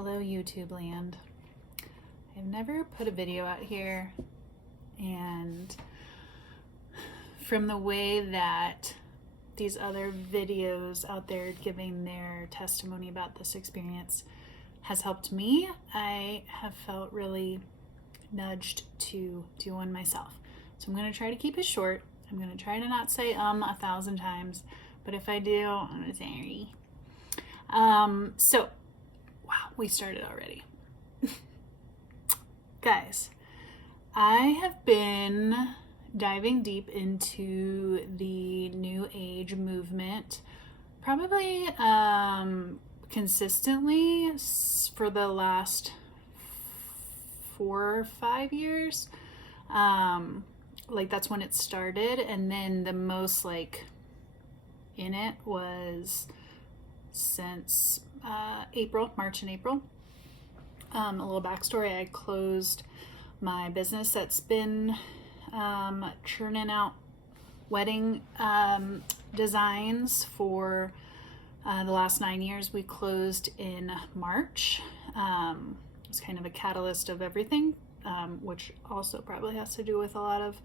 Hello YouTube land. I've never put a video out here, and from the way that these other videos out there giving their testimony about this experience has helped me, I have felt really nudged to do one myself. So I'm going to try to keep it short. I'm going to try to not say 1,000 times, but if I do, I'm sorry. So wow, we started already. Guys, I have been diving deep into the New Age movement probably consistently for the last 4 or 5 years. Like that's when it started, and then the most like in it was since March and April. A little backstory: I closed my business that's been churning out wedding designs for the last 9 years. We closed in March. It's kind of a catalyst of everything, which also probably has to do with a lot of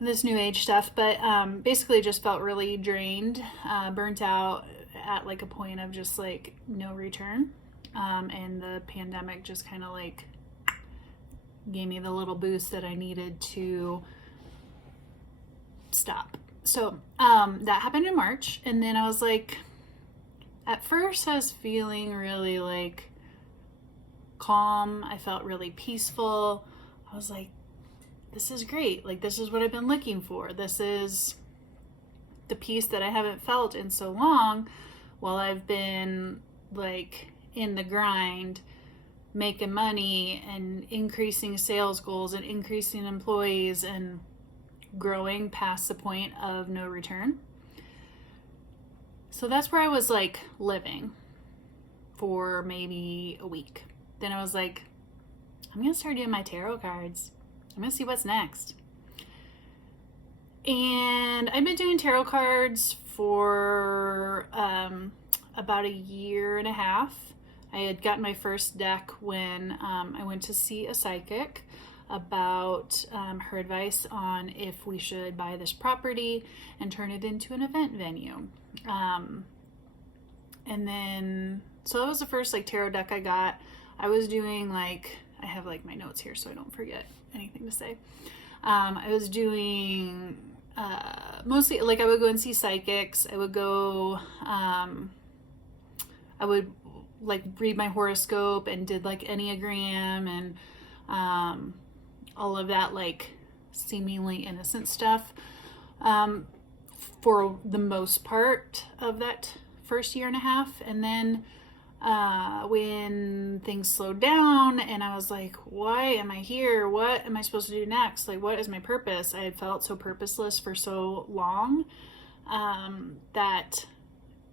this new age stuff, but basically just felt really drained, burnt out at like a point of just like no return. And the pandemic just kind of like gave me the little boost that I needed to stop. So that happened in March, and then I was like, at first I was feeling really like calm. I felt really peaceful. I was like, this is great. Like, this is what I've been looking for. This is the peace that I haven't felt in so long while I've been like in the grind, making money and increasing sales goals and increasing employees and growing past the point of no return. So that's where I was like living for maybe a week. Then I was like, I'm going to start doing my tarot cards. I'm going to see what's next. And I've been doing tarot cards for about a year and a half. I had gotten my first deck when I went to see a psychic about her advice on if we should buy this property and turn it into an event venue. And then, so that was the first like tarot deck I got. I was doing like, I have like my notes here so I don't forget anything to say. I was doing mostly like I would go and see psychics. I would go, I would like read my horoscope and did like Enneagram and all of that like seemingly innocent stuff for the most part of that first year and a half. And then when things slowed down and I was like, why am I here? What am I supposed to do next? Like, what is my purpose? I had felt so purposeless for so long that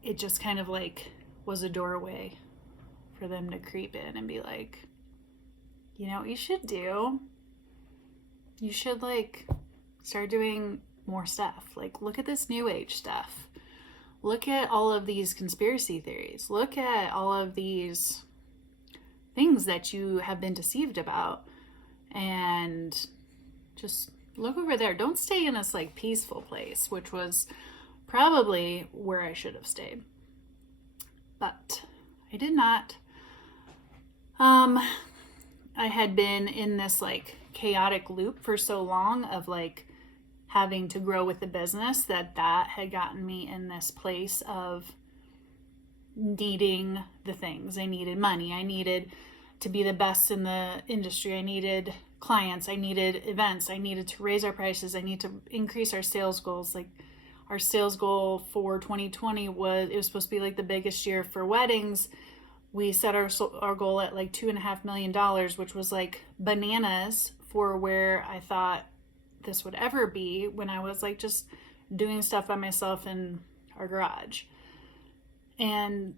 it just kind of like was a doorway for them to creep in and be like, you know what you should do? You should like start doing more stuff. Like, look at this new age stuff. Look at all of these conspiracy theories. Look at all of these things that you have been deceived about. And just look over there. Don't stay in this like peaceful place, which was probably where I should have stayed. But I did not. I had been in this like chaotic loop for so long of like having to grow with the business that had gotten me in this place of needing the things. I needed money. I needed to be the best in the industry. I needed clients. I needed events. I needed to raise our prices. I need to increase our sales goals. Like our sales goal for 2020 was supposed to be like the biggest year for weddings. We set our goal at like $2.5 million, which was like bananas for where I thought this would ever be when I was like just doing stuff by myself in our garage. And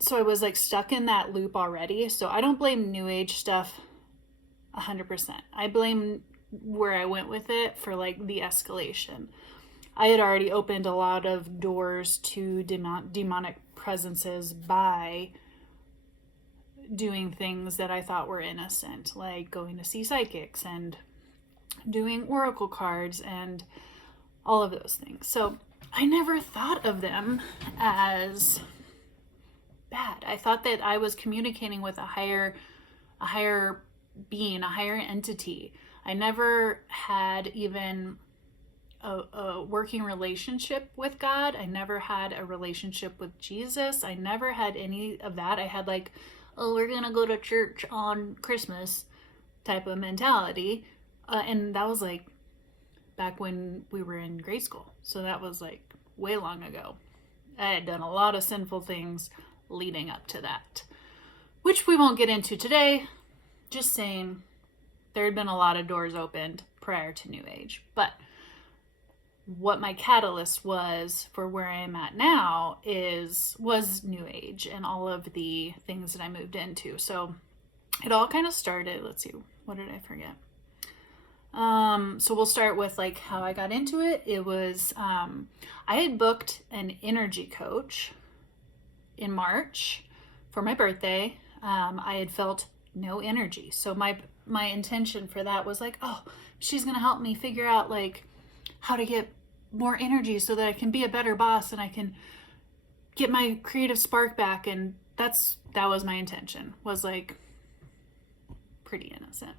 so I was like stuck in that loop already. So I don't blame new age stuff 100%. I blame where I went with it for like the escalation. I had already opened a lot of doors to demonic presences by doing things that I thought were innocent, like going to see psychics and doing oracle cards and all of those things. So I never thought of them as bad. I thought that I was communicating with a higher being, a higher entity. I never had even a working relationship with God. I never had a relationship with Jesus. I never had any of that. I had like, oh, we're gonna go to church on Christmas type of mentality. And that was like back when we were in grade school. So that was like way long ago. I had done a lot of sinful things leading up to that, which we won't get into today. Just saying, there had been a lot of doors opened prior to New Age. But what my catalyst was for where I am at now was New Age and all of the things that I moved into. So it all kind of started, let's see, what did I forget? So we'll start with like how I got into it. It was, I had booked an energy coach in March for my birthday. I had felt no energy. So my intention for that was like, oh, she's going to help me figure out like how to get more energy so that I can be a better boss and I can get my creative spark back. And that was my intention, was like pretty innocent.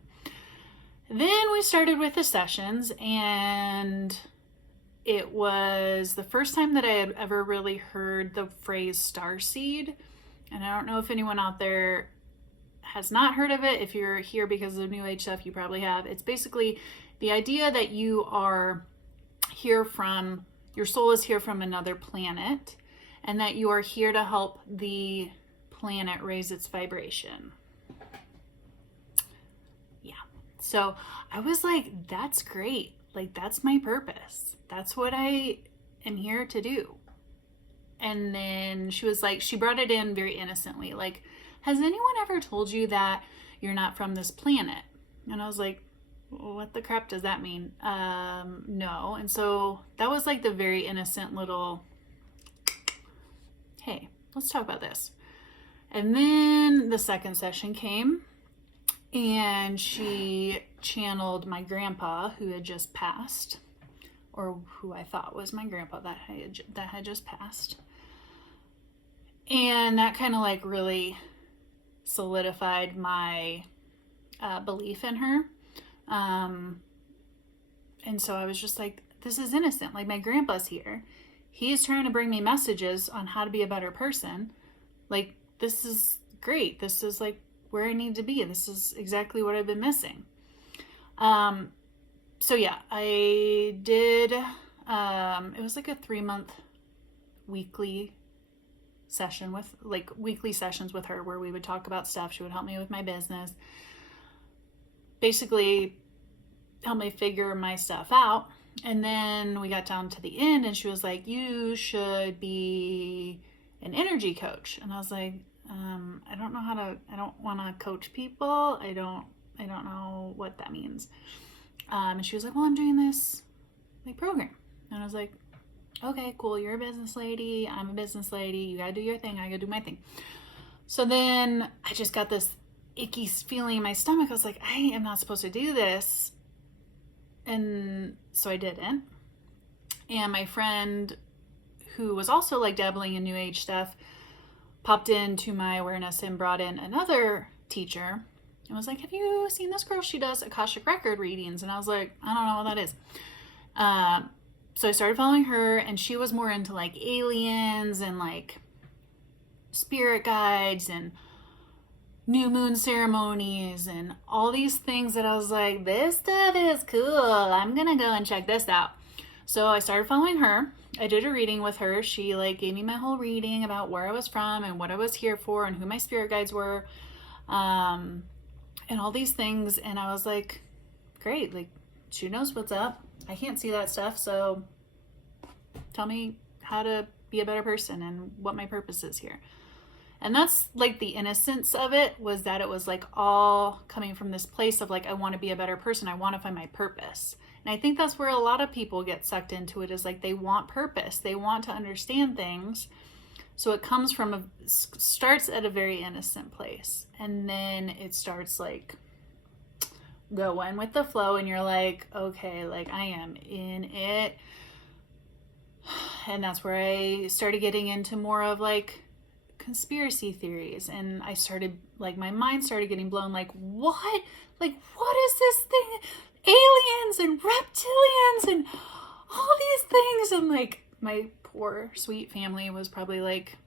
Then we started with the sessions, and it was the first time that I had ever really heard the phrase starseed. And I don't know if anyone out there has not heard of it. If you're here because of New Age stuff, you probably have. It's basically the idea that you are here from, your soul is here from another planet, and that you are here to help the planet raise its vibration. Yeah. So I was like, that's great. Like, that's my purpose. That's what I am here to do. And then she was like, she brought it in very innocently. Like, has anyone ever told you that you're not from this planet? And I was like, what the crap does that mean? No. And so that was like the very innocent little, hey, let's talk about this. And then the second session came, and she channeled my grandpa who had just passed, or who I thought was my grandpa that had just passed. And that kind of like really solidified my belief in her. And so I was just like, this is innocent. Like, my grandpa's here. He's trying to bring me messages on how to be a better person. Like, this is great. This is like where I need to be. This is exactly what I've been missing. So yeah, I did, it was like a 3-month weekly session with, like, weekly sessions with her where we would talk about stuff. She would help me with my business. Basically help me figure my stuff out. And then we got down to the end, and she was like, you should be an energy coach. And I was like, I don't want to coach people. I don't know what that means. And she was like, well, I'm doing this like program. And I was like, okay, cool. You're a business lady. I'm a business lady. You gotta do your thing. I gotta do my thing. So then I just got this icky feeling in my stomach. I was like, I am not supposed to do this. And so I didn't. And my friend, who was also like dabbling in New Age stuff, popped into my awareness and brought in another teacher and was like, have you seen this girl? She does Akashic record readings. And I was like, I don't know what that is. So I started following her, and she was more into like aliens and like spirit guides and new moon ceremonies and all these things that I was like, this stuff is cool. I'm going to go and check this out. So I started following her. I did a reading with her. She like gave me my whole reading about where I was from and what I was here for and who my spirit guides were. And all these things. And I was like, great. Like, she knows what's up. I can't see that stuff. So tell me how to be a better person and what my purpose is here. And that's like the innocence of it, was that it was like all coming from this place of like, I want to be a better person. I want to find my purpose. And I think that's where a lot of people get sucked into it, is like they want purpose. They want to understand things So it comes from starts at a very innocent place, and then it starts like going with the flow, and you're like, okay, like I am in it. And that's where I started getting into more of like conspiracy theories, and I started like my mind started getting blown, like what is this thing, aliens and reptilians and all these things. And like my poor sweet family was probably like,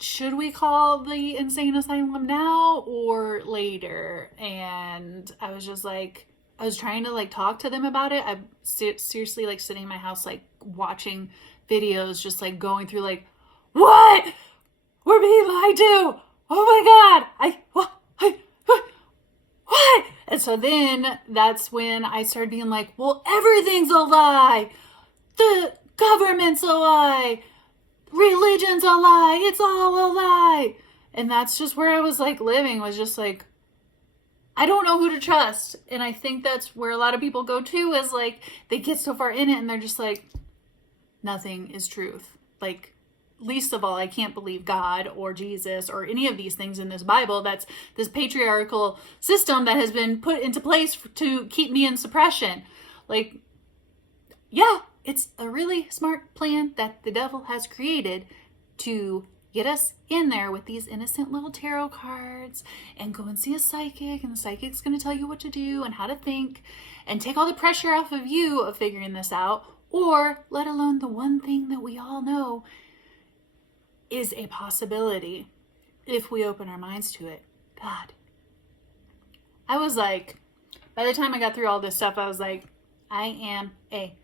should we call the insane asylum now or later? And I was just like, I was trying to like talk to them about it. I'm seriously like sitting in my house like watching videos, just like going through like, what? We're being lied to. Oh my God. What? And so then that's when I started being like, well, everything's a lie. The government's a lie. Religion's a lie. It's all a lie. And that's just where I was like living, was just like, I don't know who to trust. And I think that's where a lot of people go to, is like they get so far in it and they're just like, nothing is truth. Like, least of all, I can't believe God or Jesus or any of these things in this Bible. That's this patriarchal system that has been put into place to keep me in suppression. Like, yeah, it's a really smart plan that the devil has created to get us in there with these innocent little tarot cards and go and see a psychic, and the psychic's going to tell you what to do and how to think and take all the pressure off of you of figuring this out, or let alone the one thing that we all know is a possibility if we open our minds to it. God. I was like, by the time I got through all this stuff, I was like, I am a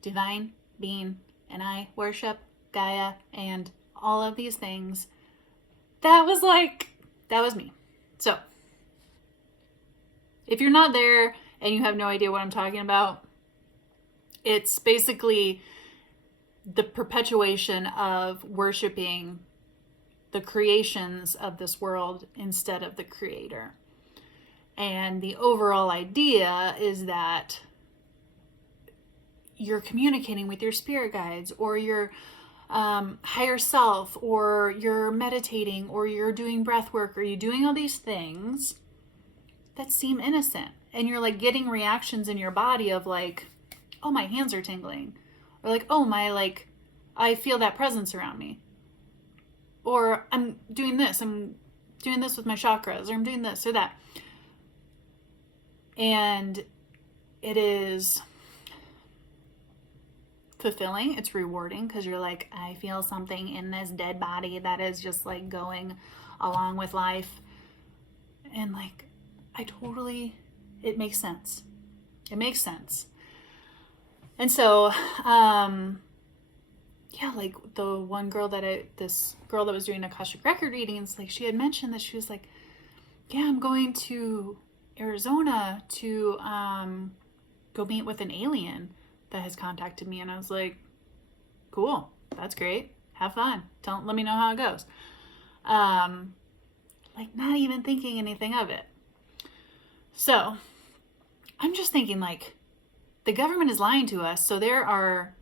divine being and I worship Gaia and all of these things. That was me. So, if you're not there and you have no idea what I'm talking about, it's basically the perpetuation of worshiping the creations of this world instead of the creator. And the overall idea is that you're communicating with your spirit guides or your higher self, or you're meditating, or you're doing breath work, or you're doing all these things that seem innocent. And you're like getting reactions in your body of like, oh, my hands are tingling. Or like, oh, I feel that presence around me. Or I'm doing this with my chakras, or I'm doing this or that. And it is fulfilling. It's rewarding, because you're like, I feel something in this dead body that is just like going along with life. And like, it makes sense. It makes sense. And so, like the one girl this girl that was doing Akashic record readings, like she had mentioned that she was like, yeah, I'm going to Arizona to go meet with an alien that has contacted me. And I was like, cool, that's great. Have fun. Let me know how it goes. Like not even thinking anything of it. So I'm just thinking like, the government is lying to us. So there are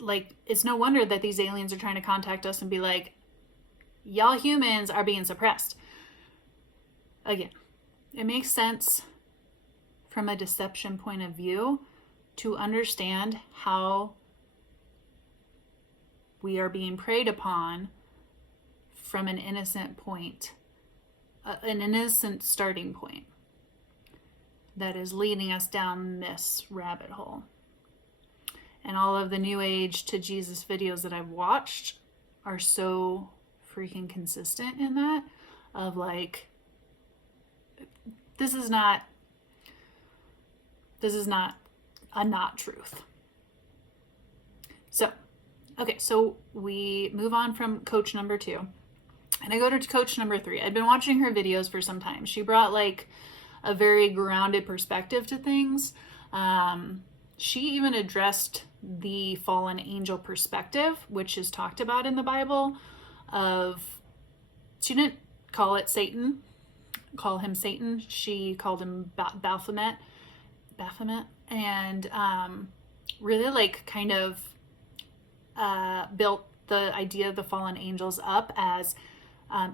like, it's no wonder that these aliens are trying to contact us and be like, y'all humans are being suppressed. Again, it makes sense from a deception point of view to understand how we are being preyed upon from an innocent point, an innocent starting point that is leading us down this rabbit hole. And all of the New Age to Jesus videos that I've watched are so freaking consistent in that, of like, this is not a not truth. So, okay, so we move on from coach number 2 and I go to coach number 3. I'd been watching her videos for some time. She brought like a very grounded perspective to things. She even addressed the fallen angel perspective, which is talked about in the Bible. She didn't call him Satan. She called him Baphomet, and really like kind of built the idea of the fallen angels up as,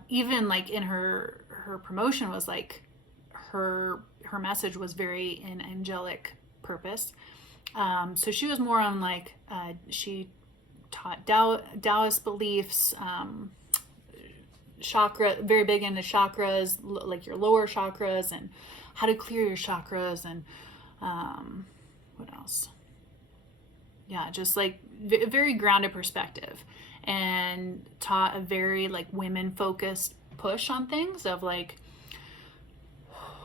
even like in her promotion was like, her message was very in angelic purpose. So she was more on like, she taught Taoist beliefs, chakra, very big into chakras, like your lower chakras and how to clear your chakras, and what else? Yeah, just like very grounded perspective, and taught a very like women focused push on things of like,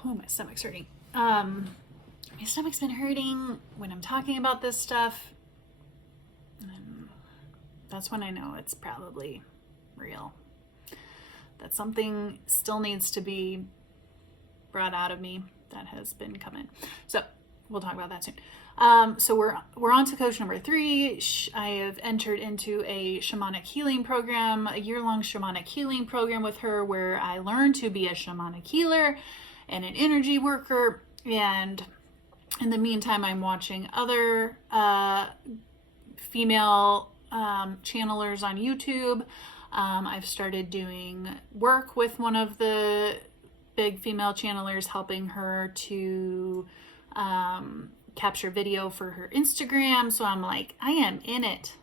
oh, my stomach's hurting. My stomach's been hurting when I'm talking about this stuff. And that's when I know it's probably real. That something still needs to be brought out of me that has been coming. So we'll talk about that soon. So we're on to coach number 3. I have entered into a shamanic healing program, a year-long shamanic healing program with her, where I learned to be a shamanic healer and an energy worker. And in the meantime, I'm watching other female channelers on YouTube. I've started doing work with one of the big female channelers, helping her to capture video for her Instagram. So I'm like, I am in it.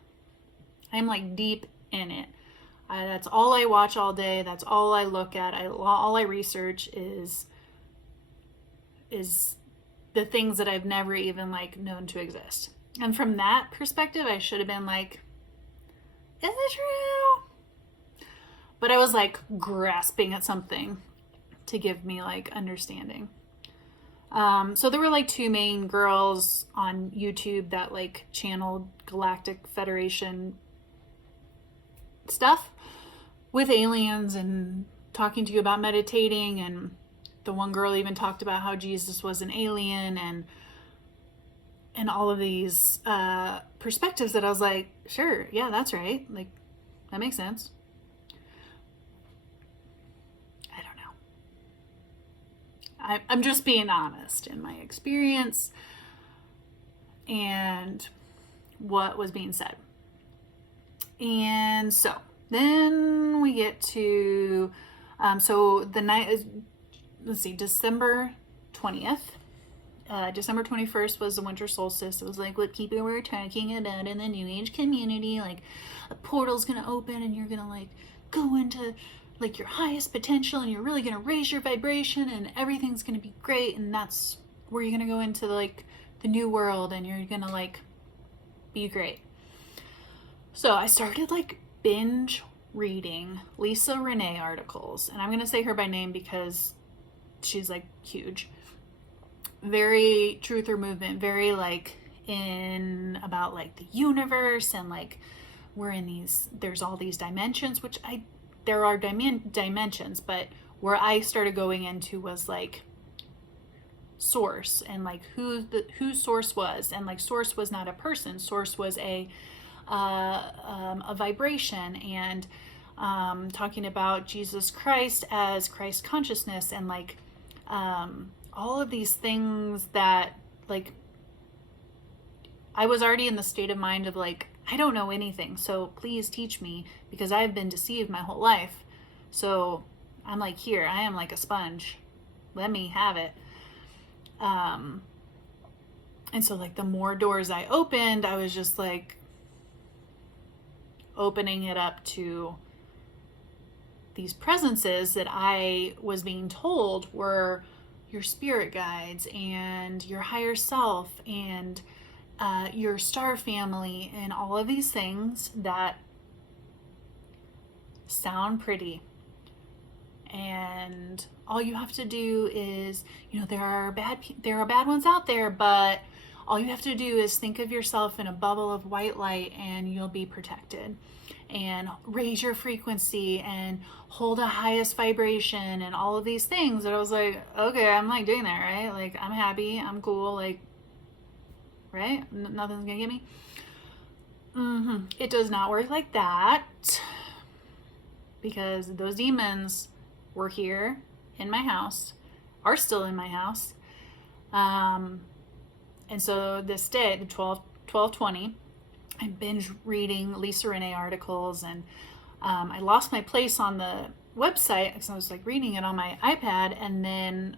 I'm like deep in it. That's all I watch all day. That's all I look at. All I research is the things that I've never even like known to exist. And from that perspective, I should have been like, is it true? But I was like grasping at something to give me like understanding. So there were like 2 main girls on YouTube that like channeled Galactic Federation stuff with aliens and talking to you about meditating, and the one girl even talked about how Jesus was an alien, and all of these perspectives that I was like, sure, yeah, that's right. Like, that makes sense. I don't know. I'm just being honest in my experience and what was being said. And so then we get to, so the night is, let's see, December 20th. December 21st was the winter solstice. It was like what people were talking about in the New Age community. Like a portal's going to open and you're going to like go into like your highest potential and you're really going to raise your vibration and everything's going to be great. And that's where you're going to go into like the new world and you're going to like be great. So I started like binge reading Lisa Renee articles. And I'm going to say her by name because she's like huge. Very truther movement, very like in about like the universe and like we're in these, there's all these dimensions, which there are dimensions, but where I started going into was like source and like who source was, and like source was not a person, source was a vibration, and talking about Jesus Christ as Christ consciousness, and like all of these things that like I was already in the state of mind of like, I don't know anything, so please teach me because I've been deceived my whole life. So I'm like, here, I am like a sponge. Let me have it. And so like the more doors I opened, I was just like opening it up to these presences that I was being told were your spirit guides and your higher self and your star family and all of these things that sound pretty. And all you have to do is, you know, there are bad ones out there, but all you have to do is think of yourself in a bubble of white light and you'll be protected. And raise your frequency and hold a highest vibration and all of these things. And I was like, okay, I'm like doing that, right? Like I'm happy, I'm cool, like, right? Nothing's gonna get me. It does not work like that, because those demons were here in my house, are still in my house. And so this day, the 12/20, I binge reading Lisa Renee articles, and I lost my place on the website because I was like reading it on my iPad, and then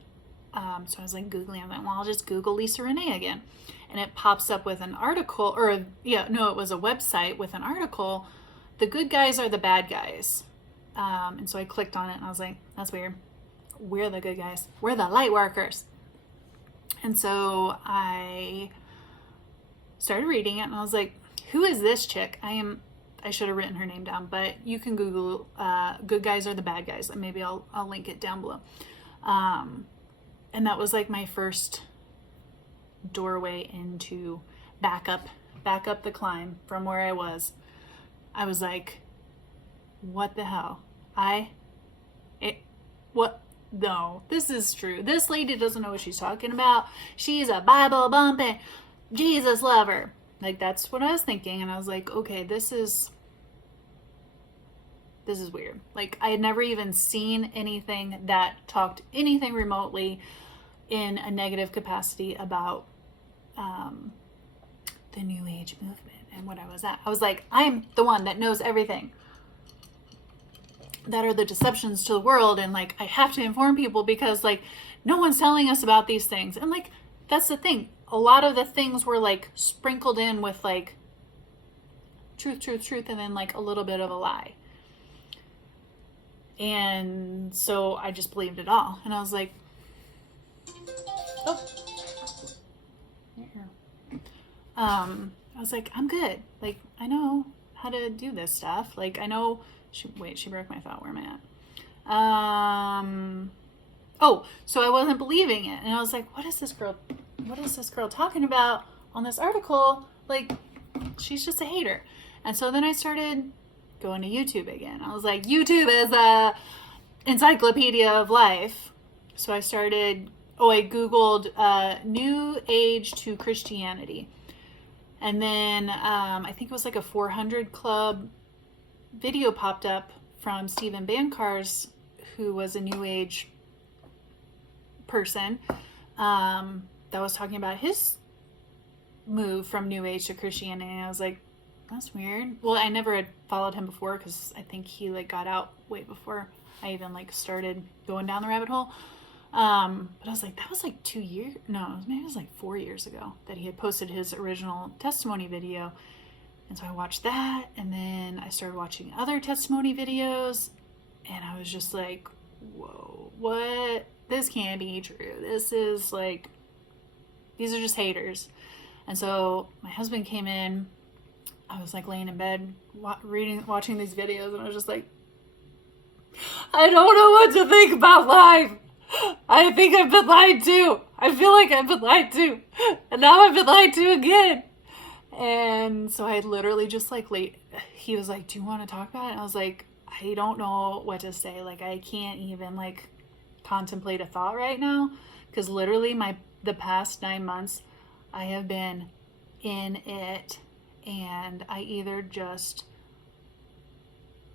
so I was like Googling. I'm like, well, I'll just Google Lisa Renee again, and it pops up with an article, it was a website with an article. The good guys are the bad guys, and so I clicked on it, and I was like, that's weird. We're the good guys. We're the light workers. And so I started reading it, and I was like, who is this chick? I should have written her name down, but you can Google good guys are the bad guys, and maybe I'll link it down below. And that was like my first doorway into back up the climb from where I was. I was like, what the hell? No, this is true. This lady doesn't know what she's talking about. She's a Bible bumping Jesus lover. Like, that's what I was thinking. And I was like, okay, this is weird. Like, I had never even seen anything that talked anything remotely in a negative capacity about the New Age movement and what I was at. I was like, I'm the one that knows everything. That are the deceptions to the world, and like I have to inform people because like no one's telling us about these things. And like that's the thing. A lot of the things were like sprinkled in with like truth, and then like a little bit of a lie. And so I just believed it all. And I was like, I was like, I'm good. Like, I know how to do this stuff. Like, I know, she broke my thought. Where am I at? So I wasn't believing it. And I was like, what is this girl talking about on this article? Like, she's just a hater. And so then I started going to YouTube again. I was like, YouTube is a encyclopedia of life. So I Googled New Age to Christianity. And then I think it was like a 400 Club video popped up from Stephen Bancarz, who was a New Age person, that was talking about his move from New Age to Christianity. And I was like, that's weird. Well, I never had followed him before because I think he like got out way before I even like started going down the rabbit hole. But I was like, that was like 2 years. No, maybe it was like 4 years ago that he had posted his original testimony video. And so I watched that, and then I started watching other testimony videos, and I was just like, whoa, what? This can't be true. This is like, these are just haters. And so my husband came in. I was like laying in bed watching these videos, and I was just like, I don't know what to think about life. I think I've been lied to. I feel like I've been lied to. And now I've been lied to again. And so I literally just like he was like, do you want to talk about it? And I was like, I don't know what to say. Like, I can't even like contemplate a thought right now. Because literally the past 9 months, I have been in it. And I either just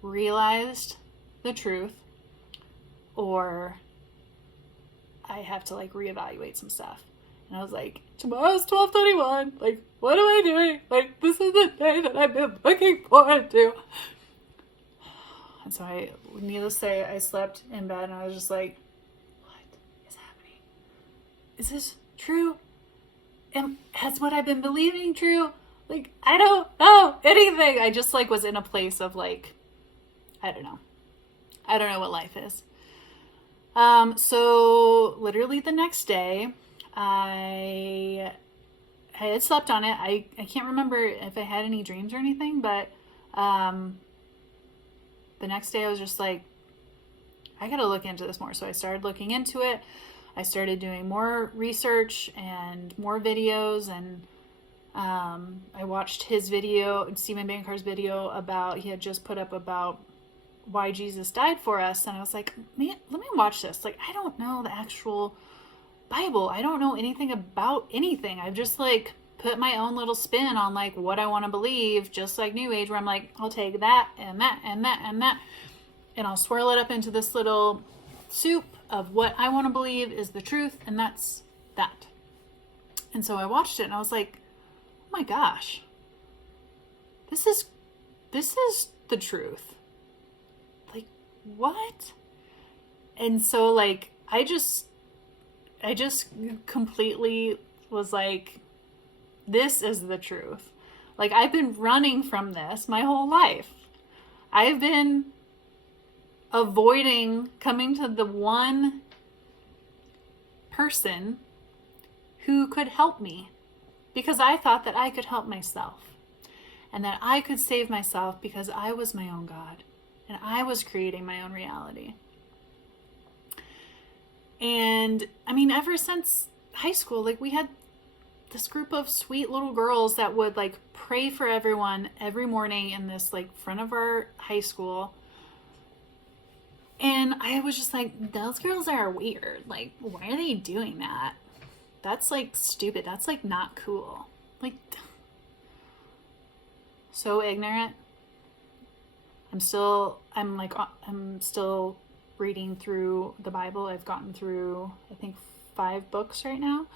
realized the truth, or I have to like reevaluate some stuff. And I was like, tomorrow's 12/31. Like, what am I doing? Like, this is the day that I've been looking forward to. And so needless to say, I slept in bed, and I was just like, what is happening? Is this true? Has what I've been believing true? Like, I don't know anything. I just like was in a place of like, I don't know what life is. So literally the next day, I had slept on it. I can't remember if I had any dreams or anything, but the next day I was just like, I gotta look into this more. So I started looking into it. I started doing more research and more videos, and I watched his video, Stephen Bancar's video he had just put up about why Jesus died for us. And I was like, man, let me watch this. Like, I don't know the actual Bible. I don't know anything about anything. I've just like put my own little spin on like what I want to believe, just like New Age, where I'm like, I'll take that and that and that and that, and I'll swirl it up into this little soup of what I want to believe is the truth, and that's that. And so I watched it, and I was like, oh my gosh, this is the truth. Like, what? And so, like, I just completely was like, this is the truth. Like, I've been running from this my whole life. I've been avoiding coming to the one person who could help me, because I thought that I could help myself and that I could save myself because I was my own God and I was creating my own reality. And I mean, ever since high school, like, we had this group of sweet little girls that would like pray for everyone every morning in this like front of our high school. And I was just like, those girls are weird. Like, why are they doing that? That's like stupid. That's like not cool. Like, so ignorant. I'm still reading through the Bible. I've gotten through, I think, 5 books right now.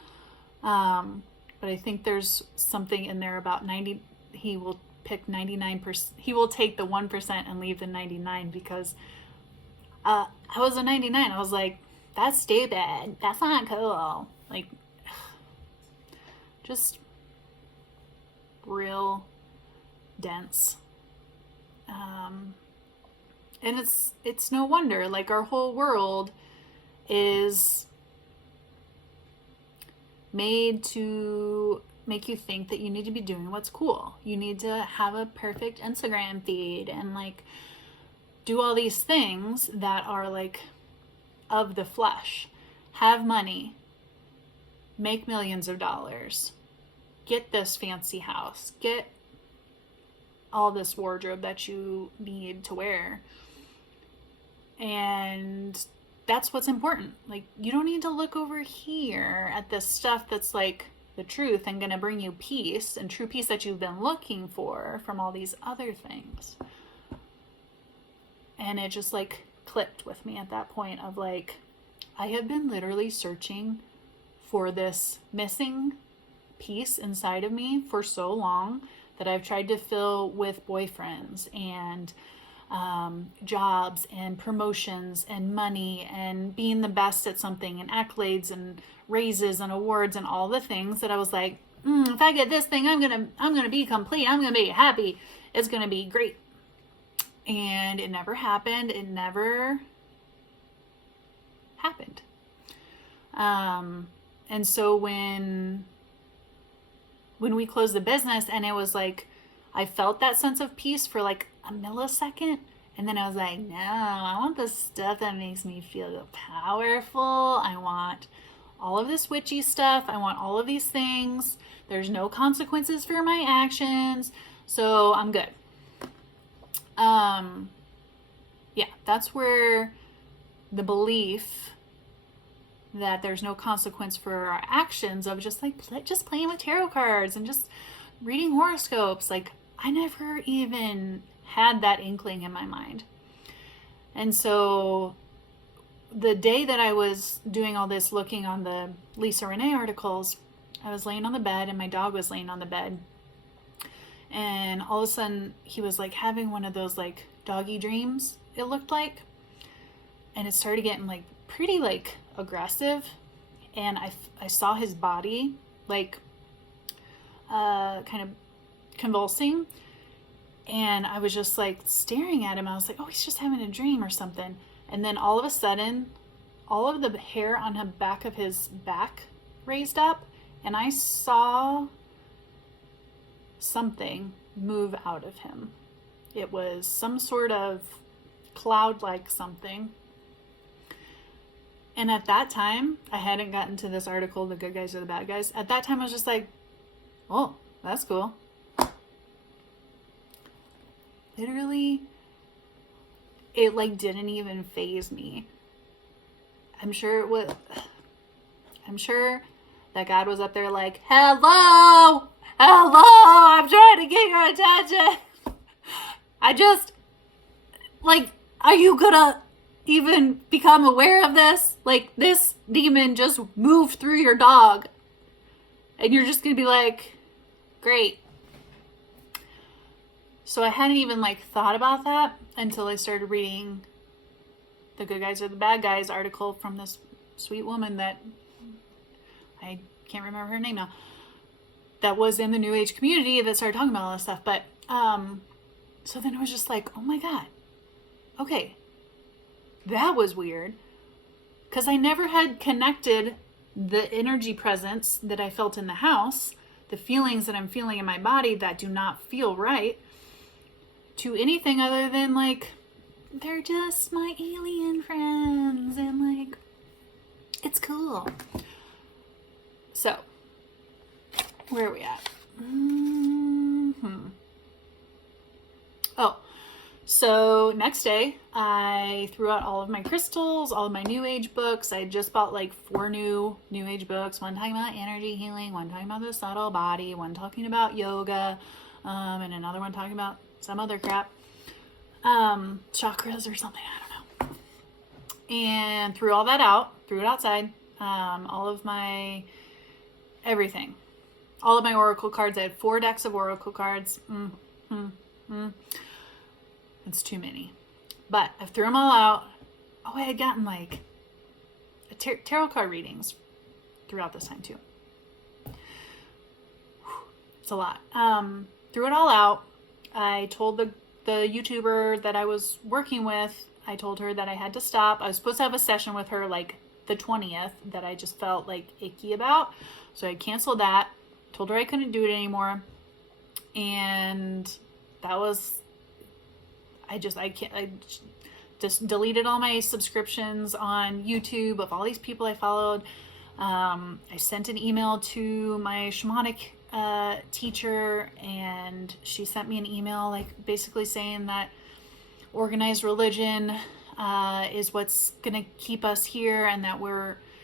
But I think there's something in there about 90. He will pick 99%. He will take the 1% and leave the 99 because I was a 99. I was like, that's stupid. That's not cool. Like, just real dense. And it's no wonder. Like, our whole world is made to make you think that you need to be doing what's cool. You need to have a perfect Instagram feed and like do all these things that are like of the flesh. Have money, make millions of dollars, get this fancy house, get all this wardrobe that you need to wear. And that's what's important. Like, you don't need to look over here at this stuff that's like the truth and gonna bring you peace and true peace that you've been looking for from all these other things. And it just like clicked with me at that point of like, I have been literally searching for this missing piece inside of me for so long that I've tried to fill with boyfriends and jobs and promotions and money and being the best at something and accolades and raises and awards and all the things that I was like, if I get this thing, I'm gonna be complete. I'm gonna be happy. It's gonna be great. And it never happened. It never happened. And so when we closed the business, and it was like, I felt that sense of peace for like a millisecond. And then I was like, no, I want the stuff that makes me feel powerful. I want all of this witchy stuff. I want all of these things. There's no consequences for my actions. So I'm good. Yeah, that's where the belief that there's no consequence for our actions of just like just playing with tarot cards and just reading horoscopes, like I never even had that inkling in my mind. And so the day that I was doing all this, looking on the Lisa Renee articles, I was laying on the bed and my dog was laying on the bed, and all of a sudden he was like having one of those like doggy dreams, it looked like, and it started getting like pretty like aggressive, and I saw his body like kind of convulsing, and I was just like staring at him. I was like, oh, he's just having a dream or something. And then all of a sudden, all of the hair on the back of his back raised up, and I saw something move out of him. It was some sort of cloud-like something. And at that time, I hadn't gotten to this article, The Good Guys or the Bad Guys. At that time, I was just like, oh, that's cool. Literally, it like didn't even faze me. I'm sure that God was up there like, hello, I'm trying to get your attention. I just, like, are you gonna even become aware of this? Like, this demon just moved through your dog, and you're just gonna be like, great. So I hadn't even like thought about that until I started reading The Good Guys Are the Bad Guys article from this sweet woman that I can't remember her name now, that was in the New Age community that started talking about all this stuff. But so then I was just like, oh my God, okay, that was weird, because I never had connected the energy presence that I felt in the house, the feelings that I'm feeling in my body that do not feel right, to anything other than like, they're just my alien friends and like, it's cool. So, where are we at? Oh, so next day I threw out all of my crystals, all of my New Age books. I just bought like 4 new Age books. One talking about energy healing, one talking about the subtle body, one talking about yoga, and another one talking about some other crap. Chakras or something, I don't know. And threw all that out, threw it outside. All of my everything. All of my oracle cards. I had 4 decks of oracle cards. It's too many. But I threw them all out. Oh, I had gotten like tarot card readings throughout this time too. It's a lot. Threw it all out. I told the YouTuber that I was working with, I told her that I had to stop. I was supposed to have a session with her like the 20th that I just felt like icky about. So I canceled that. Told her I couldn't do it anymore. And that was, I just deleted all my subscriptions on YouTube of all these people I followed. I sent an email to my shamanic teacher, and she sent me an email like basically saying that organized religion is what's gonna keep us here, and that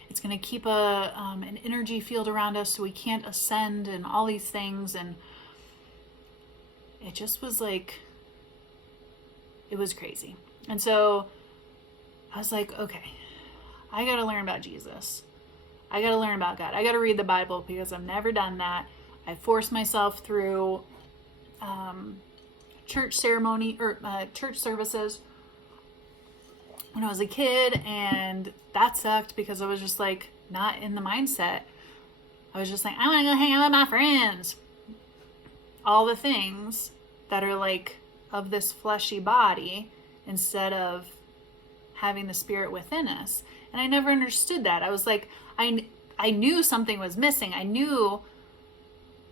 it's gonna keep an energy field around us so we can't ascend and all these things. And it just was like, it was crazy. And so I was like, okay, I gotta learn about Jesus. I gotta learn about God. I gotta read the Bible, because I've never done that. I forced myself through church ceremony or church services when I was a kid, and that sucked because I was just like not in the mindset. I was just like, I want to go hang out with my friends. All the things that are like of this fleshy body instead of having the spirit within us. And I never understood that. I was like, I knew something was missing. I knew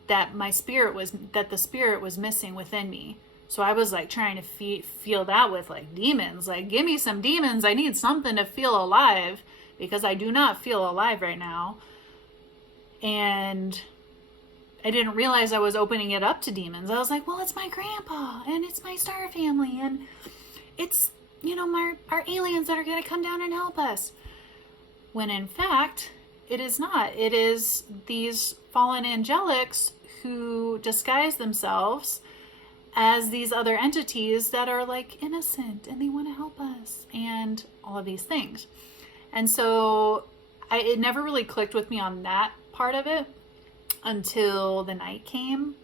that the spirit was missing within me. So I was like trying to feel that with like demons. Like, give me some demons. I need something to feel alive, because I do not feel alive right now. And I didn't realize I was opening it up to demons. I was like, well, it's my grandpa and it's my star family and it's, our aliens that are going to come down and help us. When in fact, it is not. It is these fallen angelics who disguise themselves as these other entities that are like innocent and they want to help us and all of these things. And so it never really clicked with me on that part of it until the night came.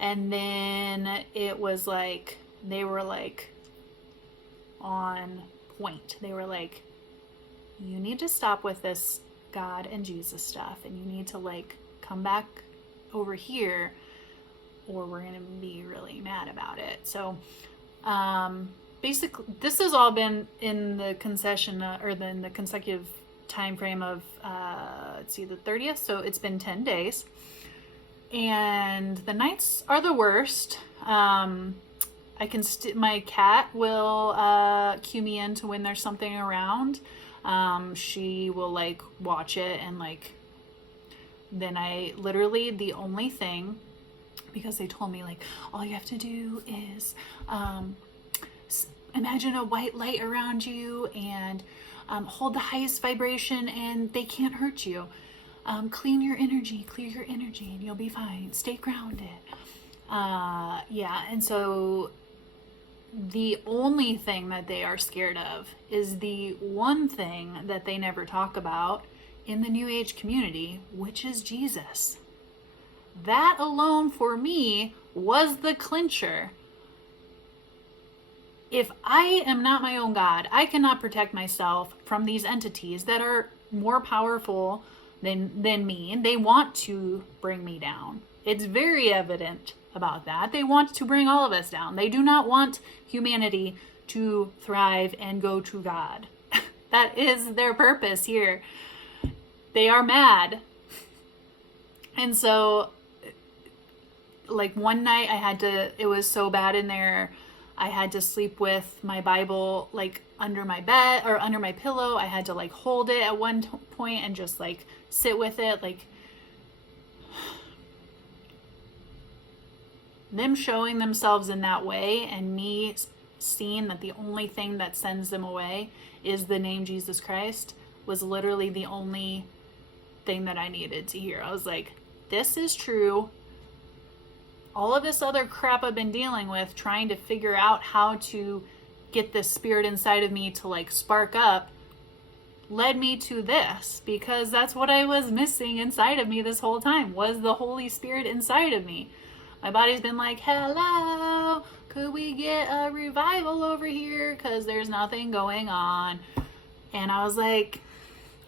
And then it was like, they were like on point. They were like, you need to stop with this God and Jesus stuff, and you need to like come back over here, or we're going to be really mad about it. So basically this has all been in the in the consecutive time frame of the 30th, so it's been 10 days, and the nights are the worst. I can my cat will cue me in to when there's something around. She will like watch it, and like then I literally, the only thing, because they told me like all you have to do is imagine a white light around you and hold the highest vibration and they can't hurt you. Clear your energy, and you'll be fine. Stay grounded. And so the only thing that they are scared of is the one thing that they never talk about in the New Age community, which is Jesus. That alone for me was the clincher if I am not my own God, I cannot protect myself from these entities that are more powerful than me, and they want to bring me down. It's very evident about that. They want to bring all of us down. They do not want humanity to thrive and go to God. That is their purpose here. They are mad. And so, like, one night it was so bad in there, I had to sleep with my Bible, like, under my bed or under my pillow. I had to, like, hold it at one point and just, like, sit with it. Like, them showing themselves in that way and me seeing that the only thing that sends them away is the name Jesus Christ was literally the only thing that I needed to hear. I was like, this is true. All of this other crap I've been dealing with, trying to figure out how to get this spirit inside of me to, like, spark up, led me to this, because that's what I was missing inside of me this whole time, was the Holy Spirit inside of me. My body's been like, hello, could we get a revival over here? Because there's nothing going on. And I was like,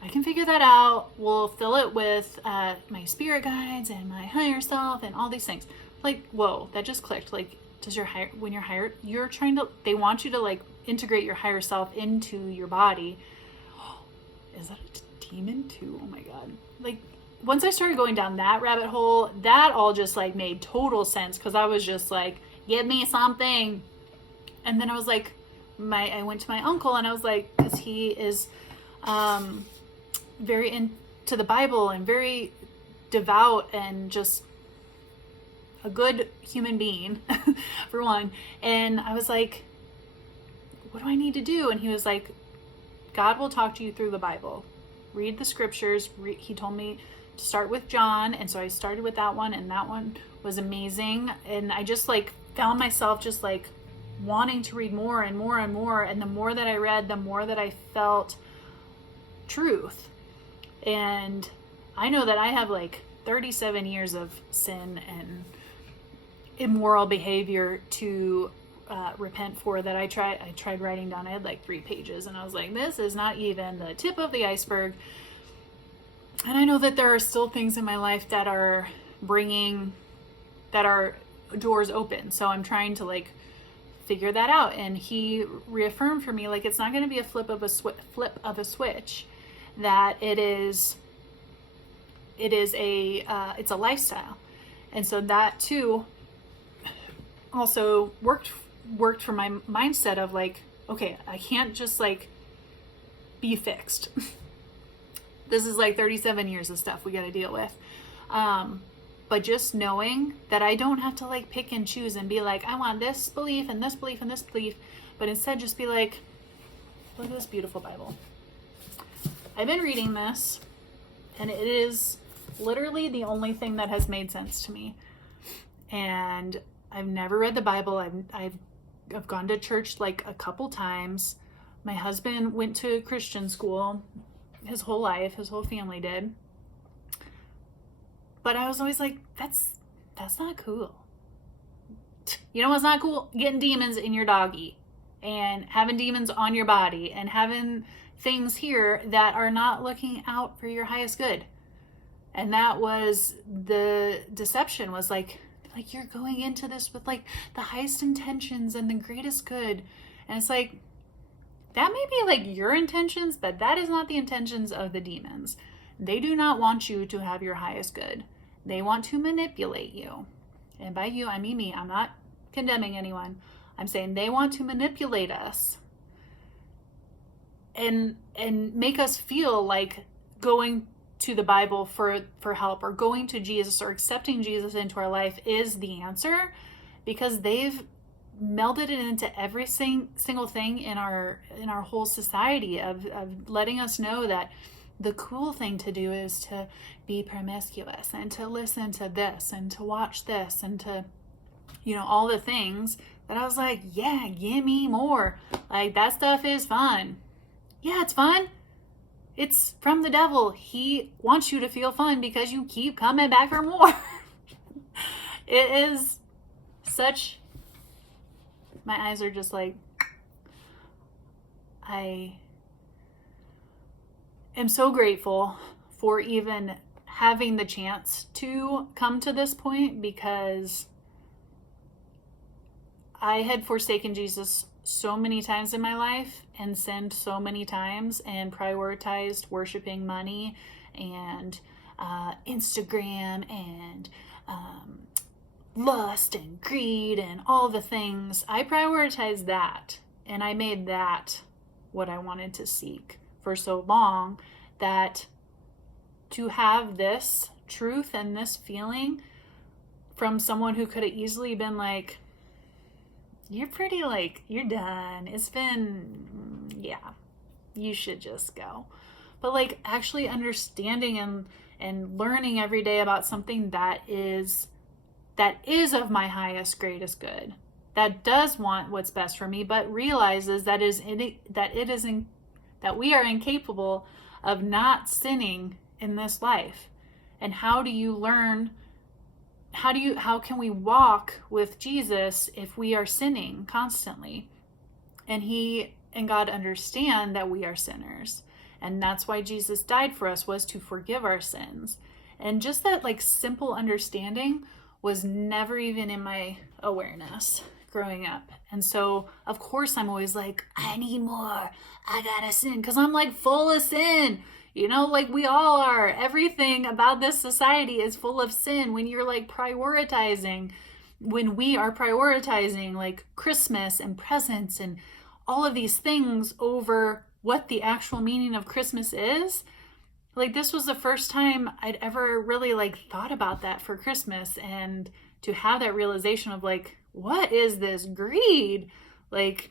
I can figure that out. We'll fill it with my spirit guides and my higher self and all these things. Like, whoa, that just clicked. Like, when you're hired, they want you to, like, integrate your higher self into your body. Is that a demon too? Oh my God. Like, once I started going down that rabbit hole, that all just, like, made total sense, because I was just like, give me something. And then I was like, I went to my uncle, and I was like, because he is very into the Bible and very devout and just a good human being, for one. And I was like, what do I need to do? And he was like, God will talk to you through the Bible. Read the scriptures. He told me to start with John, and so I started with that one, and that one was amazing. And I just, like, found myself just, like, wanting to read more and more and more, and the more that I read, the more that I felt truth. And I know that I have, like, 37 years of sin and immoral behavior to repent for, that I tried writing down. I had like 3 pages, and I was like, this is not even the tip of the iceberg. And I know that there are still things in my life that are doors open. So I'm trying to, like, figure that out. And he reaffirmed for me, like, it's not going to be a flip of a switch, that it's a lifestyle. And so that too also worked for my mindset of, like, okay, I can't just, like, be fixed. This is like 37 years of stuff we got to deal with. But just knowing that I don't have to, like, pick and choose and be like, I want this belief and this belief and this belief, but instead just be like, look at this beautiful Bible. I've been reading this, and it is literally the only thing that has made sense to me. And I've never read the Bible. I've gone to church, like, a couple times. My husband went to Christian school his whole life. His whole family did. But I was always like, that's not cool. You know what's not cool? Getting demons in your doggy and having demons on your body and having things here that are not looking out for your highest good. And that was the deception, was like you're going into this with, like, the highest intentions and the greatest good. And it's like, that may be, like, your intentions, but that is not the intentions of the demons. They do not want you to have your highest good. They want to manipulate you. And by you, I mean me. I'm not condemning anyone. I'm saying they want to manipulate us and make us feel like going to the Bible for help, or going to Jesus, or accepting Jesus into our life is the answer, because they've melded it into every single thing in our whole society of letting us know that the cool thing to do is to be promiscuous and to listen to this and to watch this and to, all the things that I was like, yeah, give me more. Like, that stuff is fun. Yeah, it's fun. It's from the devil. He wants you to feel fun because you keep coming back for more. It is such... My eyes are just like, I am so grateful for even having the chance to come to this point, because I had forsaken Jesus so many times in my life and sinned so many times and prioritized worshiping money and Instagram and lust and greed and all the things. I prioritized that, and I made that what I wanted to seek for so long, that to have this truth and this feeling from someone who could have easily been like, you're pretty, like, you're done. It's been, yeah, you should just go. But like actually understanding and learning every day about something that is of my highest, greatest good, that does want what's best for me, but realizes that we are incapable of not sinning in this life. And how do you learn? How can we walk with Jesus if we are sinning constantly? And he and God understand that we are sinners. And that's why Jesus died for us, was to forgive our sins. And just that like simple understanding was never even in my awareness growing up. And so of course I'm always like, I need more. I gotta sin, because I'm like full of sin. You know, like we all are. Everything about this society is full of sin. When you're like when we are prioritizing like Christmas and presents and all of these things over what the actual meaning of Christmas is, like this was the first time I'd ever really like thought about that for Christmas, and to have that realization of like, what is this greed? Like,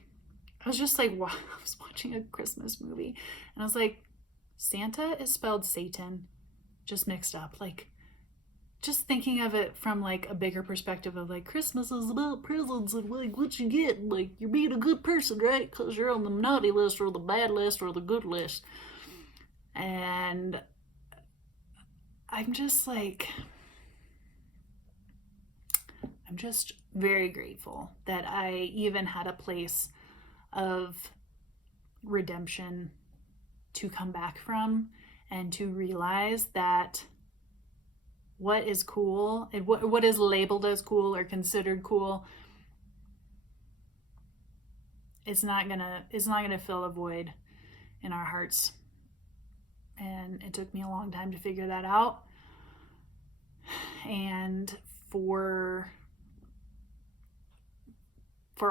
I was just like, wow, I was watching a Christmas movie and I was like, Santa is spelled Satan, just mixed up. Like, just thinking of it from like a bigger perspective of like, Christmas is about presents and like what you get. Like, you're being a good person, right? Because you're on the naughty list or the bad list or the good list. And I'm just very grateful that I even had a place of redemption to come back from, and to realize that what is cool and what is labeled as cool or considered cool is not gonna fill a void in our hearts. And it took me a long time to figure that out. And for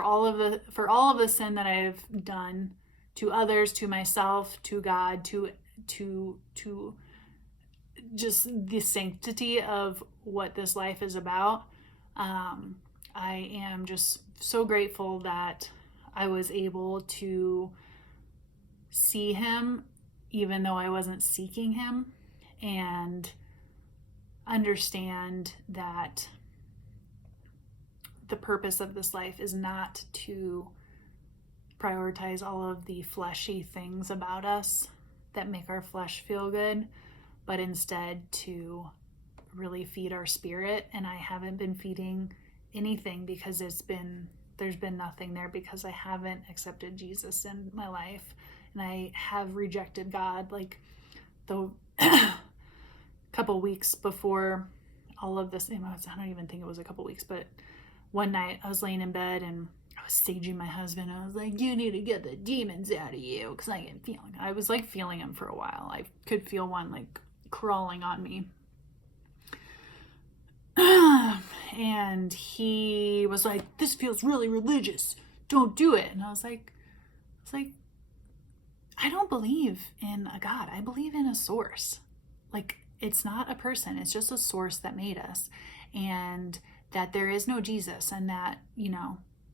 all of the sin that I've done to others, to myself, to God, to just the sanctity of what this life is about, I am just so grateful that I was able to see him even though I wasn't seeking him, and understand that the purpose of this life is not to prioritize all of the fleshy things about us that make our flesh feel good, but instead to really feed our spirit. And I haven't been feeding anything because there's been nothing there, because I haven't accepted Jesus in my life, and I have rejected God. Like the couple weeks before all of this, I don't even think it was a couple weeks, but one night I was laying in bed and I was saging my husband. I was like, you need to get the demons out of you, because I was like feeling them for a while. I could feel one like crawling on me. And he was like, this feels really religious, don't do it. And I was like, I don't believe in a God. I believe in a source. Like, it's not a person, it's just a source that made us, and that there is no Jesus, and that,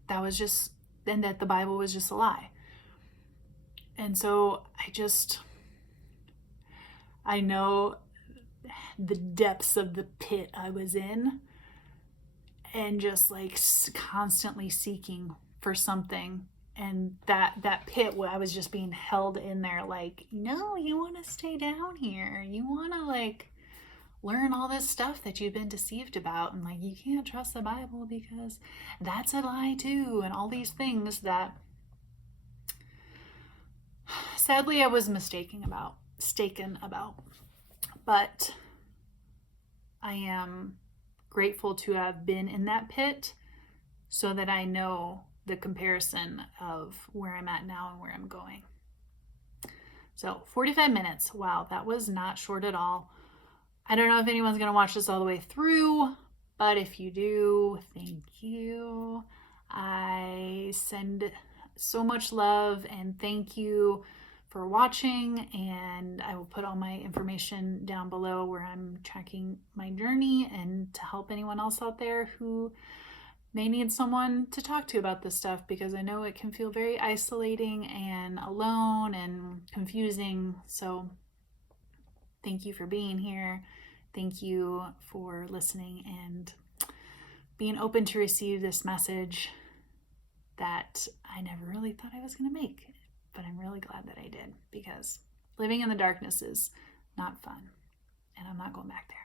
that was just, and that the Bible was just a lie. And so I know the depths of the pit I was in, and just like constantly seeking for something. And that pit where I was just being held in there, like, no, you want to stay down here. You want to like learn all this stuff that you've been deceived about. And like, you can't trust the Bible because that's a lie too. And all these things that sadly I was mistaken about. But I am grateful to have been in that pit so that I know the comparison of where I'm at now and where I'm going. So 45 minutes. Wow, that was not short at all. I don't know if anyone's going to watch this all the way through, but if you do, thank you. I send so much love and thank you for watching, and I will put all my information down below where I'm tracking my journey and to help anyone else out there who may need someone to talk to about this stuff, because I know it can feel very isolating and alone and confusing. So thank you for being here. Thank you for listening and being open to receive this message that I never really thought I was going to make. But I'm really glad that I did, because living in the darkness is not fun, and I'm not going back there.